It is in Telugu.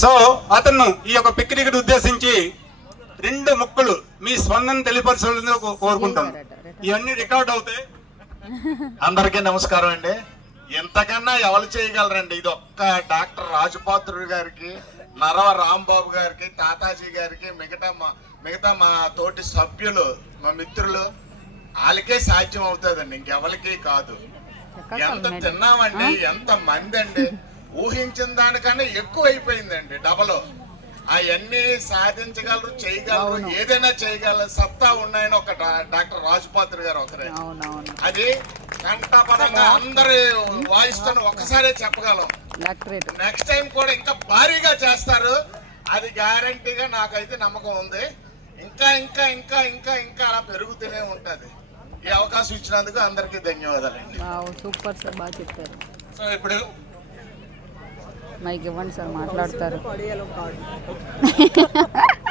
సో అతను ఈ యొక్క పిక్నిక్ ఉద్దేశించి 2 ముక్కలు మీ స్పందన తెలియపరచాలని కోరుకుంటాం. ఇవన్నీ రికార్డ్ అవుతాయి. అందరికీ నమస్కారం అండి. ఎంతకన్నా ఎవరు చేయగలరండి? ఇది ఒక్క డాక్టర్ రాజపాత్రుడు గారికి, నరవ రాంబాబు గారికి, తాతాజీ గారికి, మిగతా మా తోటి సభ్యులు, మా మిత్రులు, వాళ్ళకే సాధ్యం అవుతుందండి, ఇంకెవరికి కాదు. ఎంత తిన్నామండి, ఎంత మంది అండి, ఊహించిన దానికన్నా ఎక్కువ అయిపోయిందండి, డబల్. అవన్నీ సాధించగలరు, చేయగలరు, ఏదైనా చేయగలరు, సత్తా ఉన్నాయని ఒక డాక్టర్ రాజపాత్రి గారు ఒకరే. అది కంఠపదంగా అందరి వాయిస్ తో ఒకసారి చెప్పగలం. నెక్స్ట్ టైం కూడా ఇంకా భారీగా చేస్తారు, అది గ్యారంటీగా నాకైతే నమ్మకం ఉంది. ఇంకా ఇంకా ఇంకా ఇంకా ఇంకా అలా పెరుగుతూనే ఉంటది. ఈ అవకాశం ఇచ్చినందుకు అందరికీ ధన్యవాదాలండి. సూపర్ సార్, బాగా చెప్పారు. సో ఇప్పుడు మైక్ ఇవ్వండి సార్, మాట్లాడతారు.